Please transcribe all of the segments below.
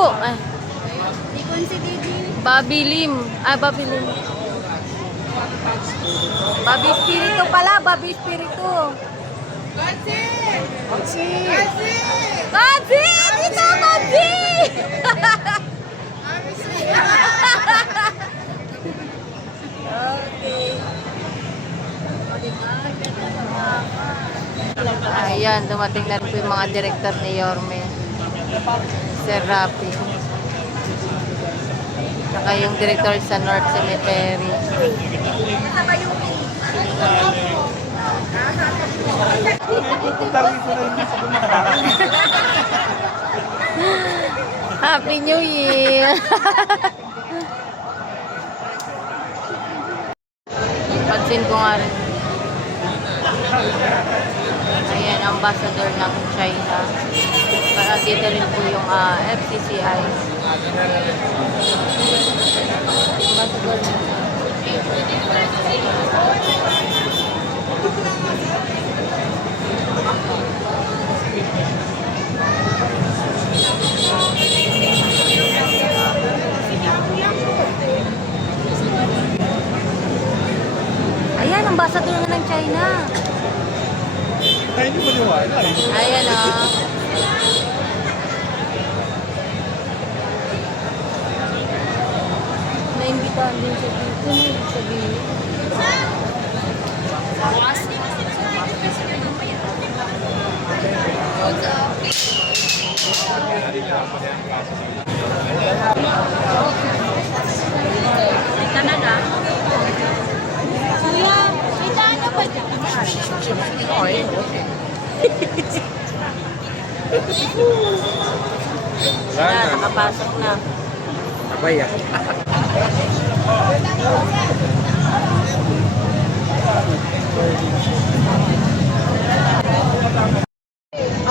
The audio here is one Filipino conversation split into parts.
po. Ay, Ikon si Didi. Bobby Lim. Ah, Bobby Lim. Bobby Espiritu pala. Bobby Espiritu. Katsi! Katsi! Katsi! Katsi! Dito, Katsi! Okay. Ayan, dumating na rin po yung mga director ni Yorme. Sir Rafi. Saka yung director sa North Cemetery. Happy New Year! Pansin ko nga rin. Ayan, ambassador ng China. Para dito rin po yung FCCI. Ambassador ng Ayan, ambassador na ng China. Ay, hindi mo niwala. Ayan o. Naimbitahan din siya dito. Ano ibig sabihin? Ayan, nakapasok na. Abay ah.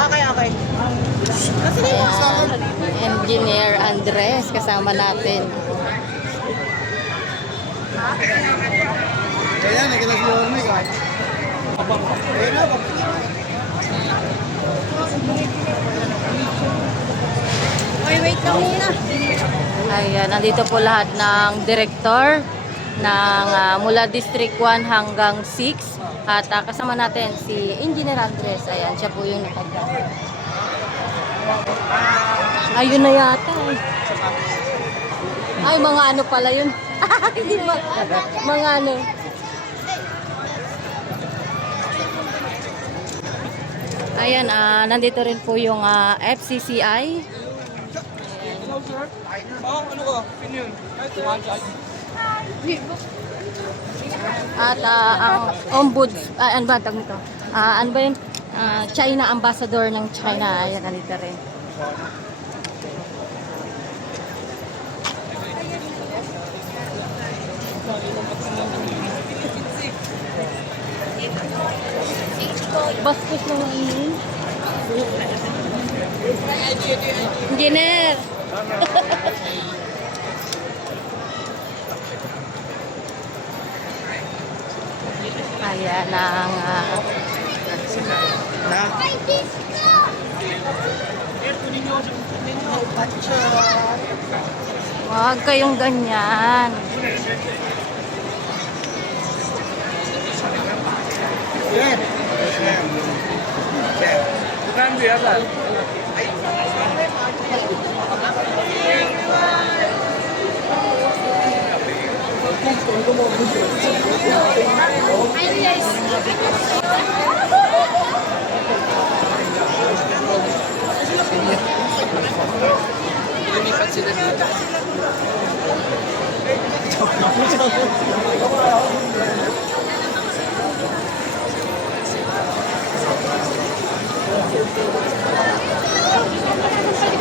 Okay. Ayan, Engineer Andres kasama natin. Kaya nakita si Yorme ka. Okay, wait lang muna. Ayan, nandito po lahat ng director ng mula District 1 hanggang 6. At kasama natin si Engineer Andres. Ayan, siya po yung nakagda. Ayun na yata eh. Ay, mga ano pala yun. Hindi ba? Mga ano. Ayan, nandito rin po yung FCCI. Ano ka? Opinion. At ang ombuds, ano ba tawag nito? Ano ba yun? China ambassador ng China. Ayan, nandito rin. Bastos na yun. Engineer! Ayan ang Huwag kayong ganyan. Bukan dia lah. Lumipat sila dito.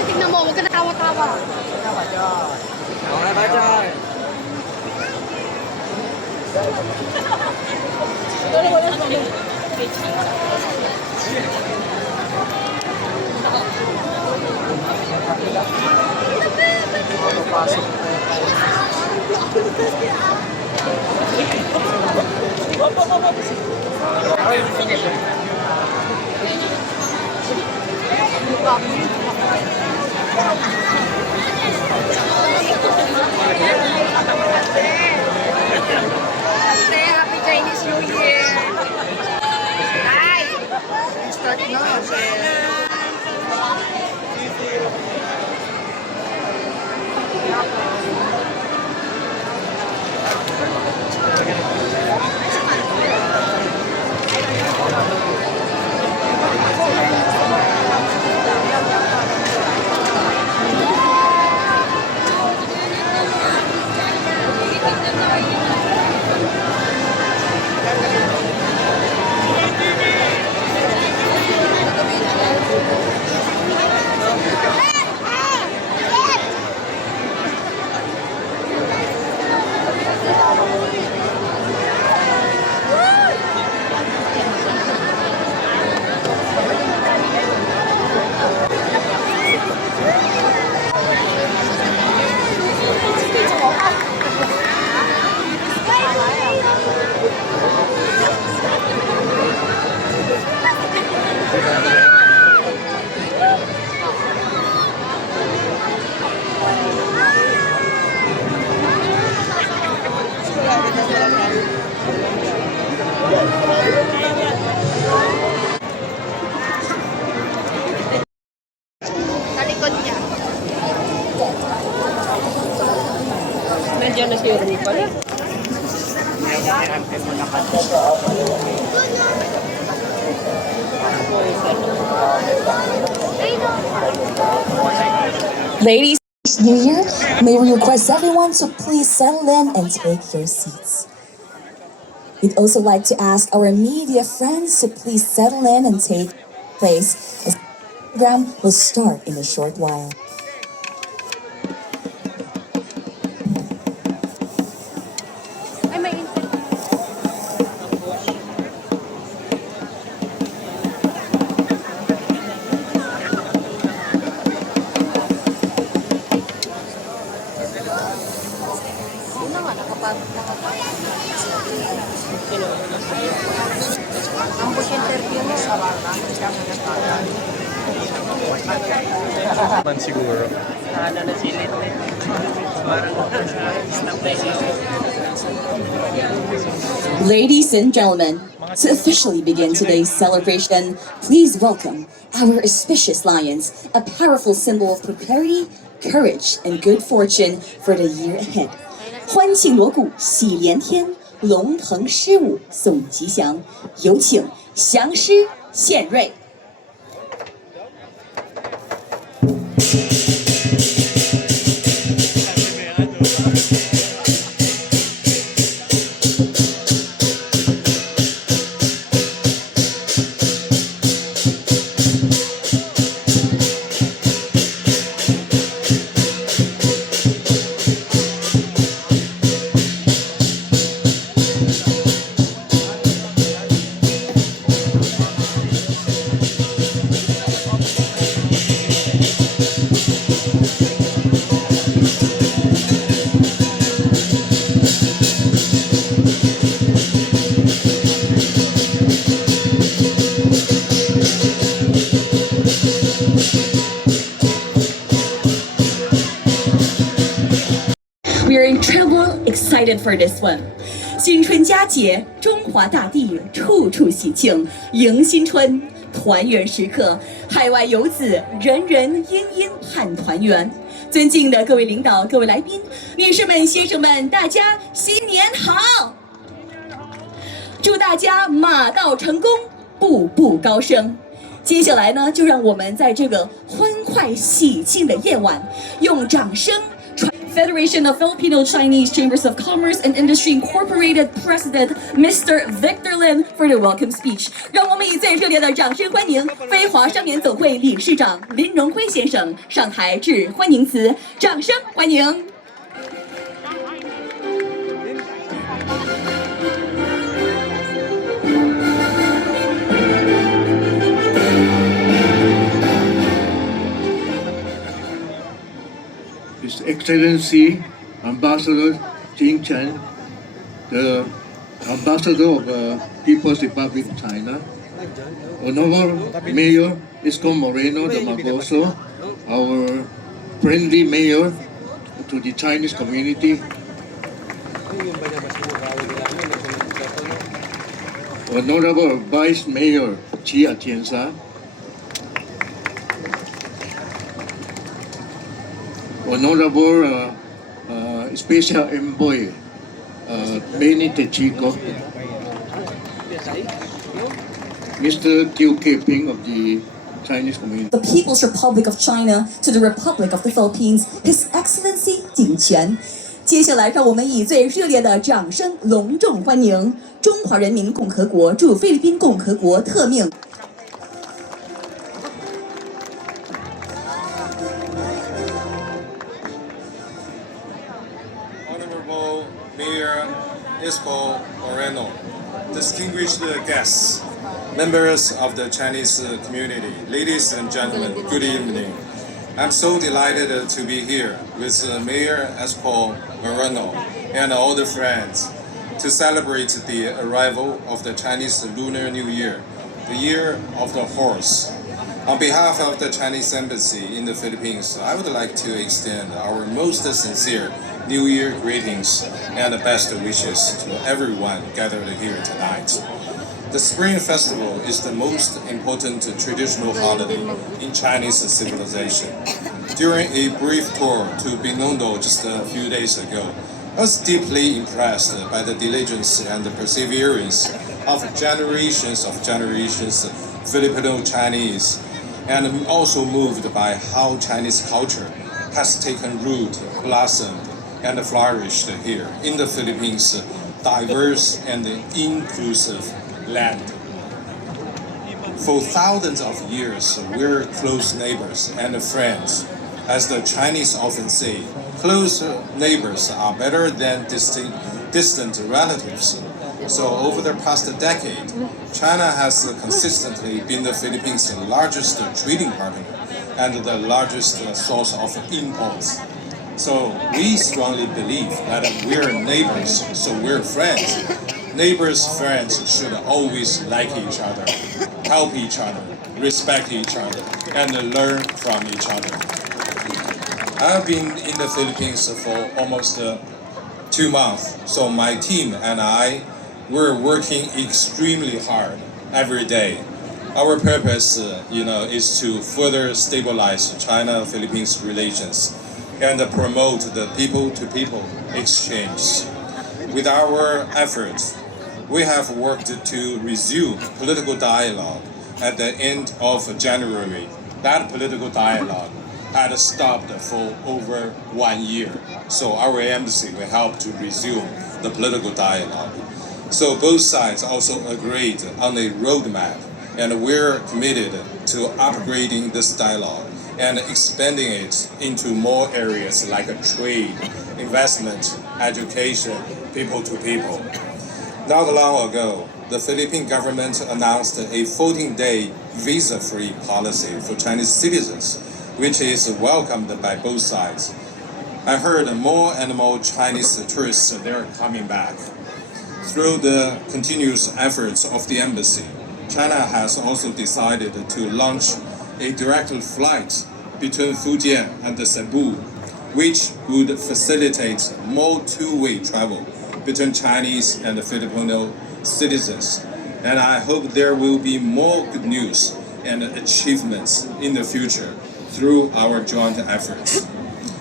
Tignan mo, huwag ka natawa-tawa. Ako na baca. Pasok. Nandiyan na si Yorme pala. Ladies, New Year, may we request everyone to please settle in and take your seats. We'd also like to ask our media friends to please settle in and take place as the program will start in a short while. Ay, may interview. Yun na nga, nakapasok na nga tayo. Ang bush interview mo. Man siguro. Ladies and gentlemen, to officially begin today's celebration, please welcome our auspicious lions, a powerful symbol of prosperity, courage, and good fortune for the year ahead. 欢庆锣鼓，喜连天，龙腾狮舞，送吉祥。有请祥狮献瑞。We are incredibly excited for this one. 新春佳节，中华大地处处喜庆，迎新春，团圆时刻，海外游子人人殷殷盼团圆。尊敬的各位领导、各位来宾、女士们、先生们，大家新年好！祝大家马到成功，步步高升。接下来呢，就让我们在这个欢快喜庆的夜晚，用掌声。Federation of Filipino Chinese Chambers of Commerce and Industry Incorporated President Mr. Victor Lin for the welcome speech。让我们以最热烈的掌声欢迎飞华商联总会理事长林荣辉先生上台致欢迎词，掌声欢迎。His Excellency Ambassador Jing Chen, the Ambassador of the People's Republic of China, Honorable Mayor Isko Moreno de Magoso, our friendly mayor to the Chinese community, Honorable Vice Mayor Chi Atienza, Honorable Special Envoy Benny Techico, Mr. Kiu Keping of the Chinese community. The People's Republic of China to the Republic of the Philippines, His Excellency 景全。接下来，让我们以最热烈的掌声隆重欢迎中华人民共和国驻菲律宾共和国特命。Honorable Mayor Isko Moreno, distinguished guests, members of the Chinese community, ladies and gentlemen, good evening. I'm so delighted to be here with Mayor Isko Moreno and all the friends to celebrate the arrival of the Chinese Lunar New Year, the Year of the Horse. On behalf of the Chinese Embassy in the Philippines, I would like to extend our most sincere New Year greetings and the best wishes to everyone gathered here tonight. The Spring Festival is the most important traditional holiday in Chinese civilization. During a brief tour to Binondo just a few days ago, I was deeply impressed by the diligence and the perseverance of generations Filipino Chinese, and I'm also moved by how Chinese culture has taken root, blossomed, and flourished here in the Philippines' diverse and inclusive land. For thousands of years, we're close neighbors and friends. As the Chinese often say, close neighbors are better than distant relatives. So over the past decade, China has consistently been the Philippines' largest trading partner and the largest source of imports. So we strongly believe that we're neighbors, so we're friends. Neighbors, friends should always like each other, help each other, respect each other, and learn from each other. I've been in the Philippines for almost 2 months, so my team and I were working extremely hard every day. Our purpose, is to further stabilize China-Philippines relations and promote the people-to-people exchange. With our efforts, we have worked to resume political dialogue at the end of January. That political dialogue had stopped for over 1 year, so our embassy will help to resume the political dialogue. So both sides also agreed on a roadmap, and we're committed to upgrading this dialogue and expanding it into more areas like trade, investment, education, people to people. Not long ago, the Philippine government announced a 14-day visa-free policy for Chinese citizens, which is welcomed by both sides. I heard more and more Chinese tourists they're coming back. Through the continuous efforts of the embassy, China has also decided to launch a direct flight between Fujian and Cebu, which would facilitate more two-way travel between Chinese and Filipino citizens. And I hope there will be more good news and achievements in the future through our joint efforts.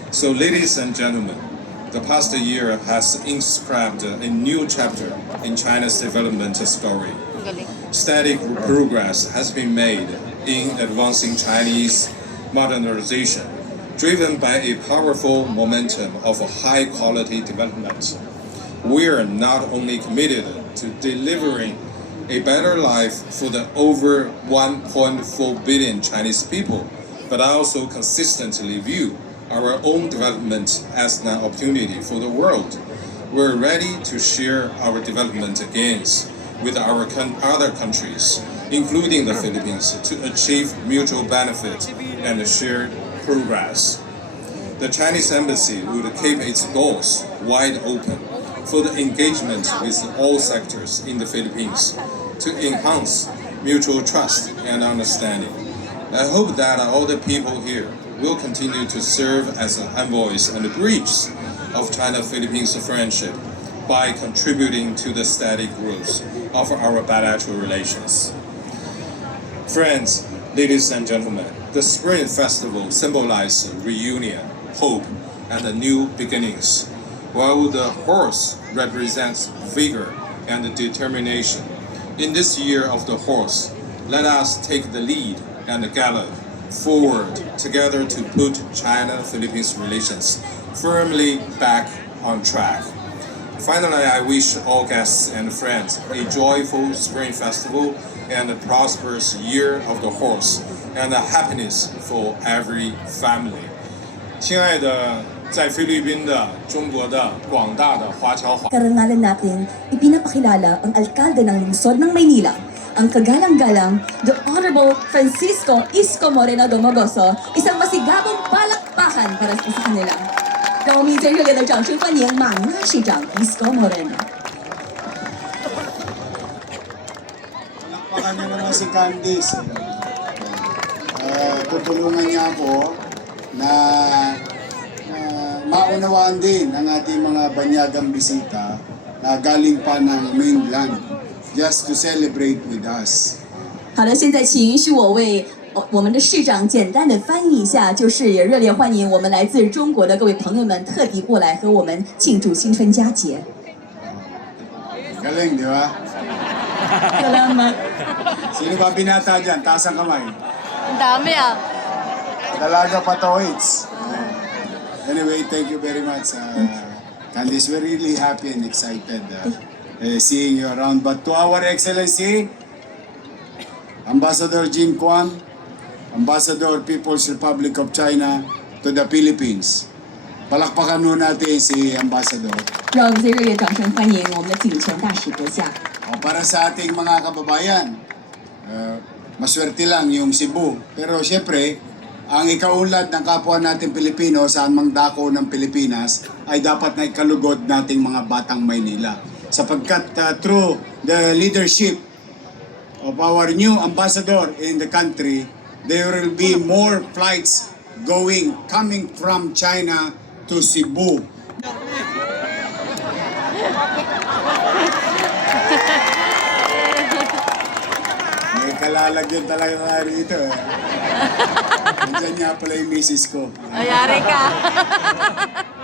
So ladies and gentlemen, the past year has inscribed a new chapter in China's development story. Galing. Steady progress has been made in advancing Chinese modernization, driven by a powerful momentum of high-quality development. We are not only committed to delivering a better life for the over 1.4 billion Chinese people, but also consistently view our own development as an opportunity for the world. We're ready to share our development gains with our other countries, including the Philippines, to achieve mutual benefit and shared progress. The Chinese embassy would keep its doors wide open for the engagement with all sectors in the Philippines to enhance mutual trust and understanding. I hope that all the people here will continue to serve as envoys and bridges of China-Philippines friendship by contributing to the steady growth of our bilateral relations. Friends, ladies and gentlemen, the Spring Festival symbolizes reunion, hope, and new beginnings, while the horse represents vigor and determination. In this year of the horse, let us take the lead and gallop forward together to put China-Philippines relations firmly back on track. Finally, I wish all guests and friends a joyful Spring Festival and a prosperous Year of the Horse and a happiness for every family. 亲爱的在菲律宾的、中国的广大的华侨华。 Karangalan natin, ipinapakilala ang alkalde ng lungsod ng Maynila, ang kagalang-galang The Honorable Francisco Isko Moreno Domogoso, isang masigabong palakpakan para sa kanila. 让我们以最热烈的掌声欢迎马纳市长 Isko Moreno. Palakpakan niyo naman si Candice. Tutulungan niya ako na maunawaan din ang ating mga banyagang bisita na galing pa ng mainland just to celebrate with us. 好的，现在请允许我为我们的市长简单的翻译一下，就是也热烈欢迎我们来自中国的各位朋友们特地过来和我们庆祝新春佳节。 Galing, di ba? Salamat. Sino ba binata dyan? Taas ang kamay. Ang dami ah. Dalaga Patoids. Anyway, thank you very much. Candice, we're really happy and excited seeing you around. But to our Excellency, Ambassador Jin Kwan, Ambassador People's Republic of China to the Philippines. Palakpakan nun natin si Ambassador. 让我们再热烈掌声欢迎我们的景泉大使阁下。 Para sa ating mga kababayan, maswerte lang yung Cebu. Pero siyempre, ang ikaunlad ng kapwa natin Pilipino saan mang dako ng Pilipinas ay dapat na ikalugod nating mga batang Maynila. Sapagkat through the leadership of our new ambassador in the country, there will be more flights coming from China to Cebu. May kalalagyan talaga nga rito. Nandiyan nga pala yung misis ko. Ayari ka.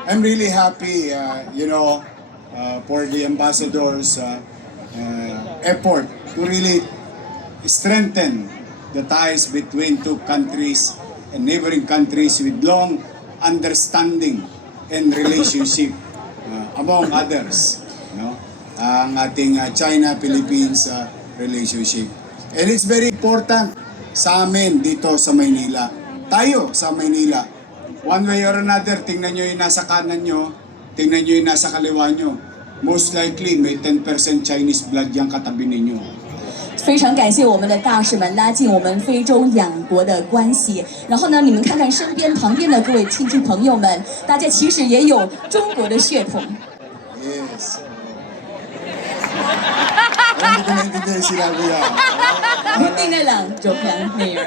I'm really happy, for the ambassador's effort to really strengthen the ties between two countries and neighboring countries with long understanding and relationship, among others. No? Ang ating China-Philippines relationship. And it's very important sa amin dito sa Maynila. Tayo sa Maynila. One way or another, tingnan nyo yung nasa kanan nyo, tingnan nyo yung nasa kaliwa nyo. Most likely, may 10% Chinese blood yung katabi ninyo. 非常感谢我们的大使们拉近我们非洲两国的关系。然后呢，你们看看身边旁边的各位亲戚朋友们，大家其实也有中国的血统。 Yes. Hindi ko naintindihan yung sinabi yan. Buti na lang, joke lang, Mayor.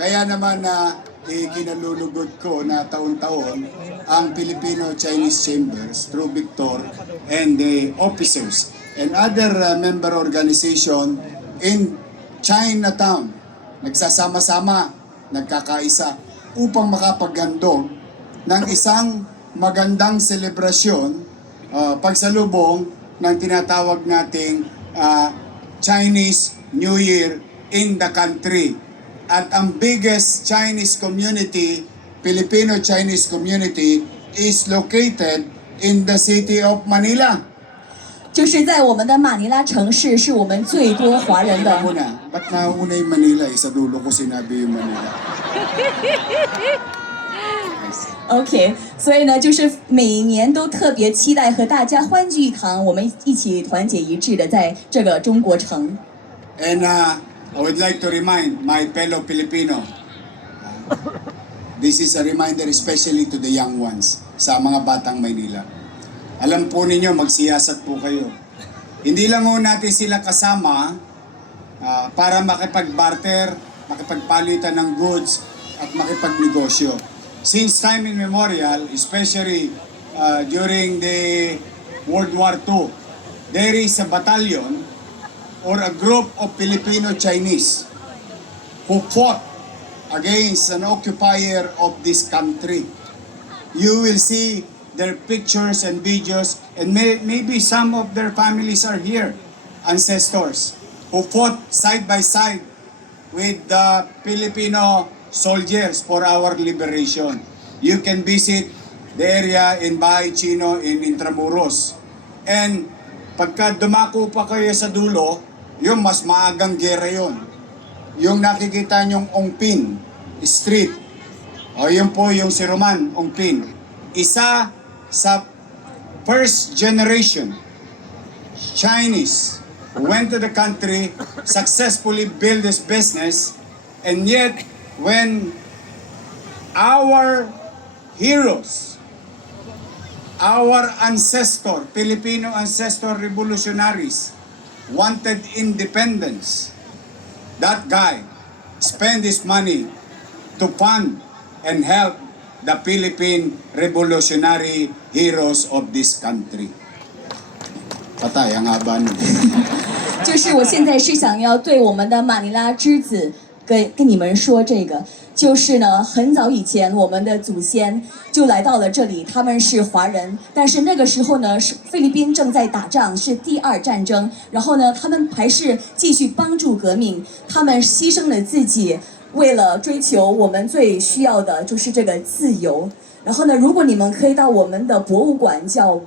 Kaya naman na kinalulugod ko na taon-taon ang Filipino-Chinese Chambers through Victor and the officers and other member organization in Chinatown. Nagsasama-sama, nagkakaisa upang makapaghandog ng isang magandang selebrasyon pagsalubong ng tinatawag nating Chinese New Year in the country. At ang biggest Chinese community, Filipino-Chinese community, is located in the city of Manila. 就是在我们的马尼拉城市，是我们最多华人的。 Muna, ba't nauna yung Manila? Sa dulo ko sinabi yung Manila. OK， 所以呢，就是每年都特别期待和大家欢聚一堂，我们一起团结一致的在这个中国城。 And I would like to remind my fellow Filipino, this is a reminder especially to the young ones, sa mga batang Maynila. Alam po ninyo, magsiyasat po kayo. Hindi lang ho natin sila kasama para makipag-barter, makipagpalitan ng goods, at makipagnegosyo. Since time immemorial, especially during the World War II, there is a battalion or a group of Filipino-Chinese who fought against an occupier of this country. You will see their pictures and videos, and maybe some of their families are here, ancestors, who fought side by side with the Filipino soldiers for our liberation. You can visit the area in Bahay Chino in Intramuros. And pagka dumako pa kayo sa dulo, yung mas maagang gera yun. Yung nakikita nyong Ongpin Street, o yun po yung si Roman Ongpin. Isa sa first generation Chinese who went to the country, successfully built this business, and yet when our heroes, our ancestor, Filipino ancestor revolutionaries wanted independence, that guy spent his money to fund and help the Philippine revolutionary heroes of this country. Patay, ang haba nun. 就是我现在是想要对我们的马尼拉之子跟你们说这个，就是呢，很早以前我们的祖先就来到了这里，他们是华人，但是那个时候呢，是菲律宾正在打仗，是第二战争，然后呢，他们还是继续帮助革命，他们牺牲了自己，为了追求我们最需要的就是这个自由。然后呢，如果你们可以到我们的博物馆叫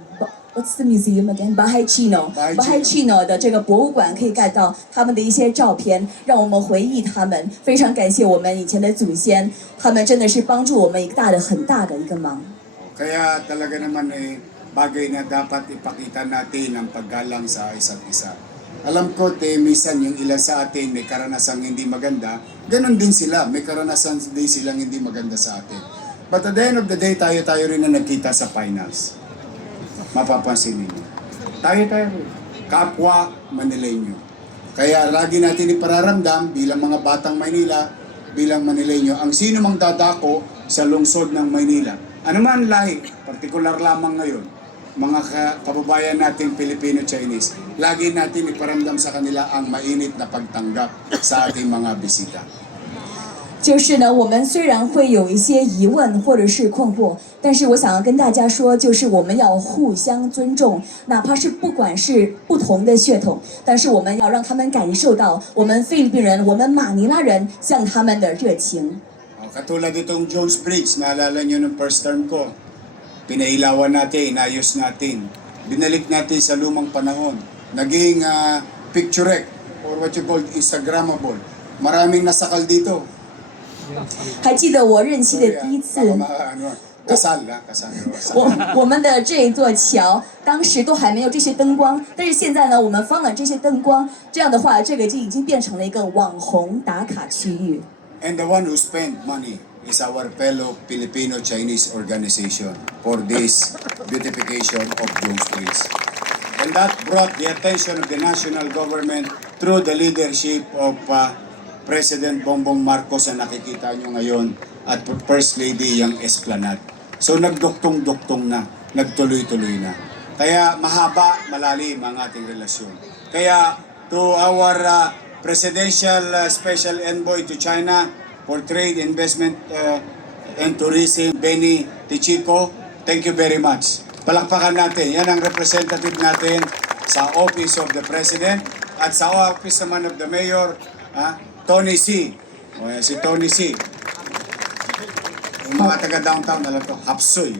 What's the museum again? Bahay Chino 的这个博物馆可以看到他们的一些照片，让我们回忆他们。非常感谢我们以前的祖先，他们真的是帮助我们很大的一个忙。 Kaya talaga naman bagay na dapat ipakita natin ang paggalang sa isa't isa. Alam ko, minsan yung ilan sa atin may karanasang hindi maganda, ganun din sila, may karanasan din silang hindi maganda sa atin. But at the end of the day, tayo rin na nagkita sa finals. Mapapansin ninyo. Tayo rin. Kapwa Manileño. Kaya lagi natin ipararamdam bilang mga batang Maynila, bilang Manileño, ang sino mang dadako sa lungsod ng Maynila. Ano man lahi, partikular lamang ngayon, mga kababayan nating Filipino-Chinese, lagi natin iparamdam sa kanila ang mainit na pagtanggap sa ating mga bisita. 就是呢，我们虽然会有一些疑问或者是困惑，但是我想要跟大家说，就是我们要互相尊重，哪怕是不管是不同的血统，但是我们要让他们感受到我们菲律宾人、我们马尼拉人向他们的热情。 Katulad itong Jones Bridge, naalala nyo nung first term ko, pinailawan natin, inayos natin, binalik natin sa lumang panahon, naging picturette or what you call Instagrammable. Maraming nasakal dito. 还记得我任期的第一次， Kasal. 我们的这一座桥，当时都还没有这些灯光，但是现在呢，我们放了这些灯光，这样的话，这个就已经变成了一个网红打卡区域。 And the one who spent money is our fellow Filipino-Chinese organization for this beautification of Jones Bridge. And that brought the attention of the national government through the leadership of President Bongbong Marcos na nakikita nyo ngayon at First Lady yung Esplanade. So nagduktong-duktong na, nagtuloy-tuloy na. Kaya mahaba, malalim ang ating relasyon. Kaya to our Presidential Special Envoy to China for Trade, Investment and Tourism, Benny Tichico, thank you very much. Palakpakan natin, yan ang representative natin sa Office of the President at sa Office naman of the Mayor, Tony C. O yan, si Tony C. Yung mga taga-downtown, alam ko, Hapsoy.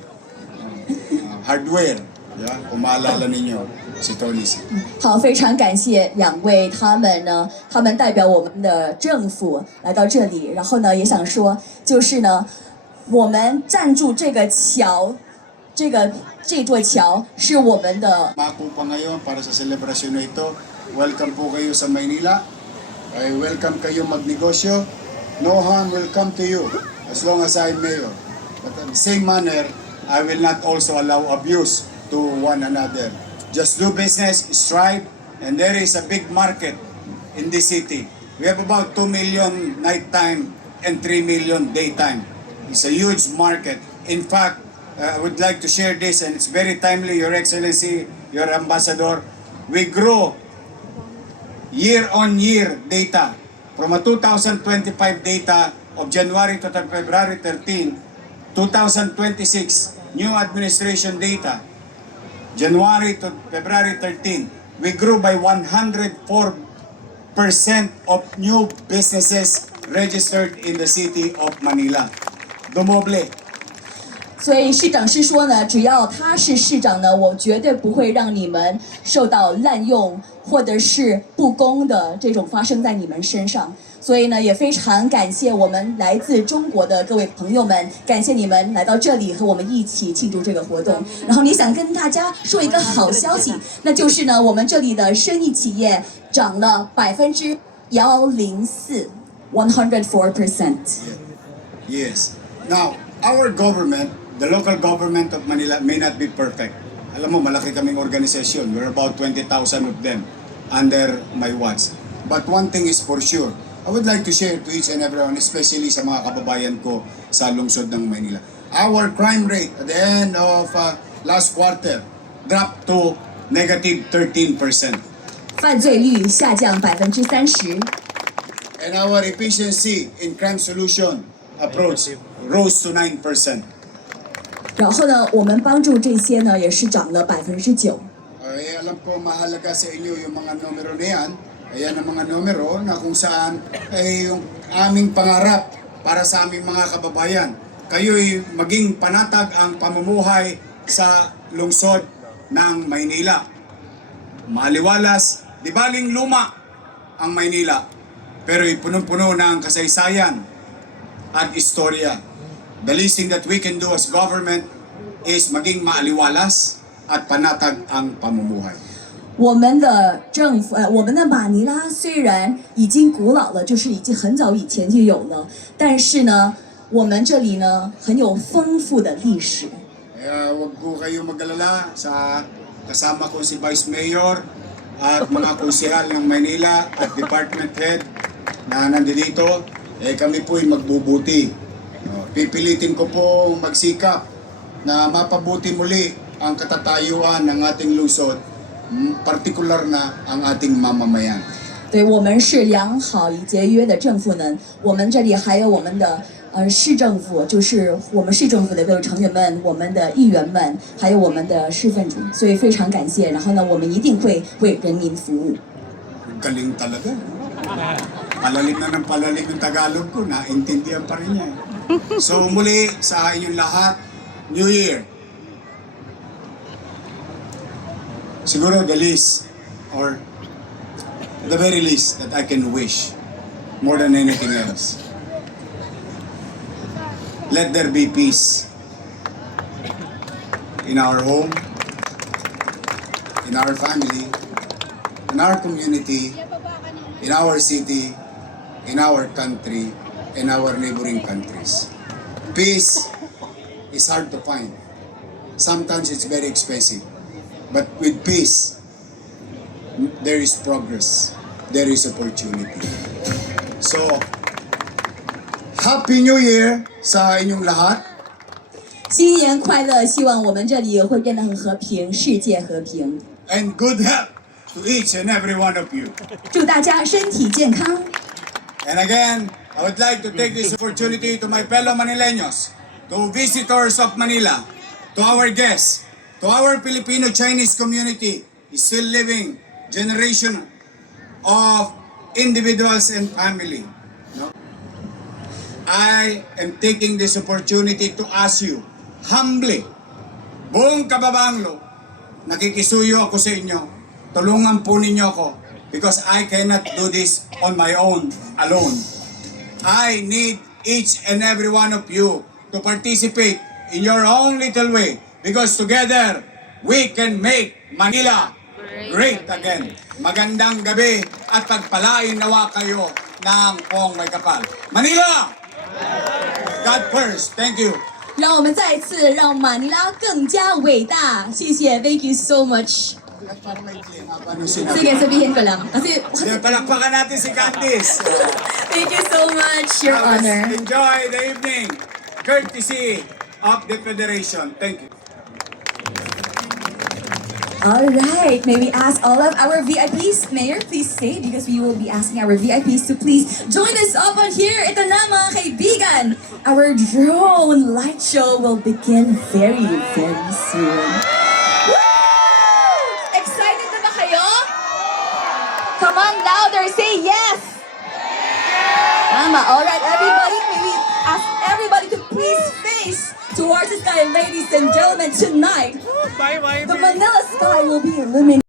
Hardware. Yan, kung maalala ninyo, si Tony C. 好，非常感谢两位他们呢，他们代表我们的政府来到这里，然后呢，也想说，就是呢，我们站住这个桥，这座桥是我们的。 Mako pa ngayon para sa selebrasyon na ito. Welcome po kayo sa Maynila. Welcome kayo magnegosyo. No harm will come to you as long as I'm mayor. But in the same manner, I will not also allow abuse to one another. Just do business, strive, and there is a big market in this city. We have about 2 million nighttime and 3 million daytime. It's a huge market. In fact, I would like to share this, and it's very timely, Your Excellency, Your Ambassador. We grow year-on-year data from a 2025 data of January to February 13, 2026 new administration data, January to February 13, we grew by 104% of new businesses registered in the city of Manila. Dumoble. 所以市长是说呢，只要他是市长呢，我绝对不会让你们受到滥用或者是不公的这种发生在你们身上。所以呢，也非常感谢我们来自中国的各位朋友们，感谢你们来到这里和我们一起庆祝这个活动。然后也想跟大家说一个好消息，那就是呢，我们这里的生意企业涨了104%，104%。Yes. Now, our government, the local government of Manila may not be perfect. Alam mo, malaki kaming organisasyon. We're about 20,000 of them under my watch. But one thing is for sure, I would like to share to each and everyone, especially sa mga kababayan ko sa lungsod ng Manila. Our crime rate at the end of last quarter dropped to negative 13%. 犯罪率下降30%。and our efficiency in crime solution approach rose to 9%. 然后呢，我们帮助这些呢也是涨了9%。 Ay, alam ko mahalaga sa inyo yung mga numero na yan. Ayan ang mga numero na kung saan ay yung aming pangarap para sa aming mga kababayan. Kayo'y maging panatag ang pamumuhay sa lungsod ng Maynila. Maliwalas, di baling luma ang Maynila, pero punong-puno ng kasaysayan at istorya. The least thing that we can do as government is maging maaliwalas at panatag ang pamumuhay. 我们的政府，我们的马尼拉虽然已经古老了，就是已经很早以前就有了，但是呢，我们这里呢很有丰富的历史。 Kaya huwag po kayo mag-alala sa kasama ko si Vice Mayor at mga konsehal ng Manila at Department Head na nandito. Kami po'y magbubuti. Pipilitin ko po magsikap na mapabuti muli ang katatayuan ng ating lungsod, partikular na ang ating mamamayan. 对，我们是良好以节约的政府呢。我们这里还有我们的市政府，就是我们市政府的各位成员们、我们的议员们，还有我们的市分主，所以非常感谢。然后呢，我们一定会为人民服务。 Galing talaga. Palalim na ng palalim yung Tagalog ko, naintindihan pa rin niya. So muli sa inyong lahat, New Year. Siguro the least, or the very least that I can wish, more than anything else. Let there be peace in our home, in our family, in our community, in our city, in our country, in our neighboring countries. Peace is hard to find. Sometimes it's very expensive. But with peace, there is progress. There is opportunity. So, Happy New Year sa inyong lahat. 新年快乐！希望我们这里会变得很和平，世界和平。 And good health to each and every one of you. 祝大家身体健康。 And again, I would like to take this opportunity to my fellow Manileños, to visitors of Manila, to our guests, to our Filipino-Chinese community, is still living generation of individuals and family. No? I am taking this opportunity to ask you, humbly, buong kababanglo, nakikisuyo ako sa inyo, tulungan po ninyo ako, because I cannot do this on my own, alone. I need each and every one of you to participate in your own little way, because together, we can make Manila great again. Magandang gabi at pagpalain nawa kayo ng Pong May Kapal. Manila! God first. Thank you. 让我们再一次让马尼拉更加伟大。谢谢 ，Thank you so much。 Sige, sabihin ko lang. Kasi, Sige, palakpakan natin si Candice. thank you so much, Your Now, let's Honor. enjoy the evening. Courtesy of the Federation. Thank you. All right, may we ask all of our VIPs, Mayor, please stay because we will be asking our VIPs to please join us up on here. Ito na mga kaibigan, our drone light show will begin very, very soon. Woo! Excited na ba kayo? Come on louder, say yes! Tama, all right, everybody, may we ask everybody to please face towards the sky, ladies and gentlemen, tonight. The Manila sky will be illuminated.